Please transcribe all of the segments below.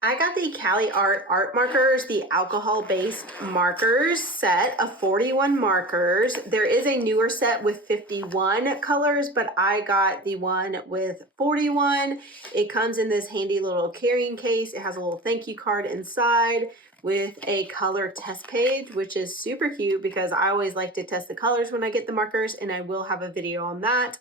I got the Caliart art markers, the alcohol-based markers set of 41 markers. There is a newer set with 51 colors, but I got the one with 41. It comes in this handy little carrying case. It has a little thank you card inside with a color test page, which is super cute because I always like to test the colors when I get the markers, and I will have a video on that.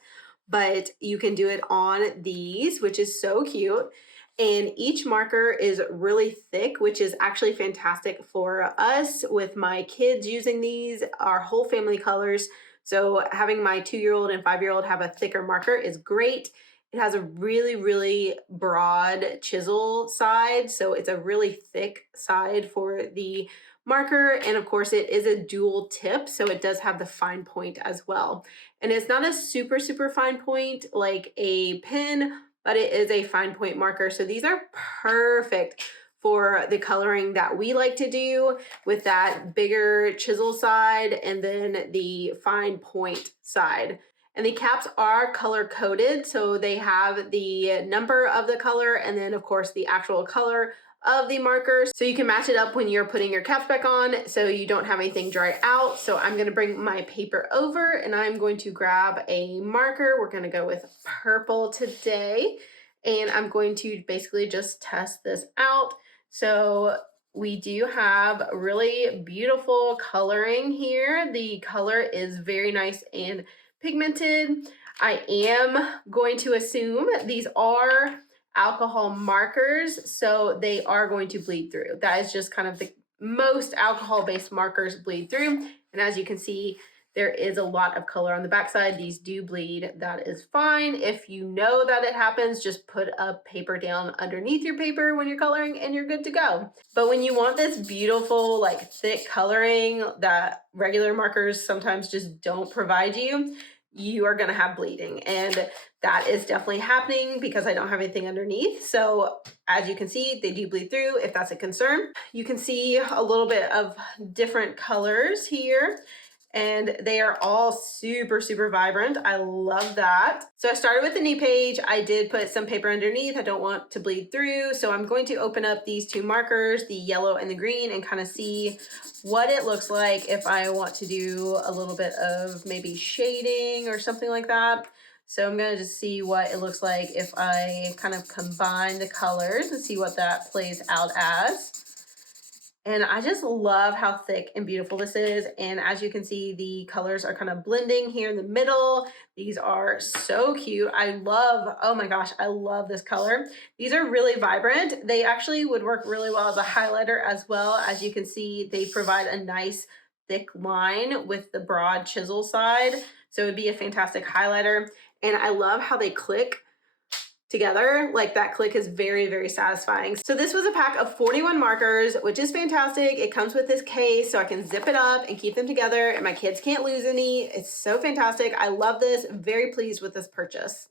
But you can do it on these, which is so cute. And each marker is really thick, which is actually fantastic for us with my kids using these, our whole family colors. So having my 2-year-old and 5-year-old have a thicker marker is great. It has a really, really broad chisel side. So it's a really thick side for the marker. And of course it is a dual tip. So it does have the fine point as well. And it's not a super, super fine point like a pen, but it is a fine point marker. So these are perfect for the coloring that we like to do with that bigger chisel side and then the fine point side. And the caps are color coded. So they have the number of the color and then of course the actual color of the markers. So you can match it up when you're putting your caps back on so you don't have anything dry out. So I'm gonna bring my paper over and I'm going to grab a marker. We're gonna go with purple today. And I'm going to basically just test this out. So we do have really beautiful coloring here. The color is very nice and pigmented. I am going to assume these are alcohol markers, so they are going to bleed through. That is just kind of the most alcohol-based markers bleed through. And as you can see, there is a lot of color on the backside. These do bleed. That is fine. If you know that it happens, just put a paper down underneath your paper when you're coloring and you're good to go. But when you want this beautiful, like thick coloring that regular markers sometimes just don't provide you, you are gonna have bleeding. And that is definitely happening because I don't have anything underneath. So as you can see, they do bleed through if that's a concern. You can see a little bit of different colors here and they are all super, super vibrant. I love that. So I started with the new page. I did put some paper underneath. I don't want to bleed through. So I'm going to open up these two markers, the yellow and the green, and kind of see what it looks like if I want to do a little bit of maybe shading or something like that. So I'm gonna just see what it looks like if I kind of combine the colors and see what that plays out as. And I just love how thick and beautiful this is. And as you can see, the colors are kind of blending here in the middle. These are so cute. I love, oh my gosh, I love this color. These are really vibrant. They actually would work really well as a highlighter as well. As you can see, they provide a nice thick line with the broad chisel side. So it would be a fantastic highlighter. And I love how they click together. Like that click is very, very satisfying. So this was a pack of 41 markers, which is fantastic. It comes with this case so I can zip it up and keep them together and my kids can't lose any. It's so fantastic. I love this. Very pleased with this purchase.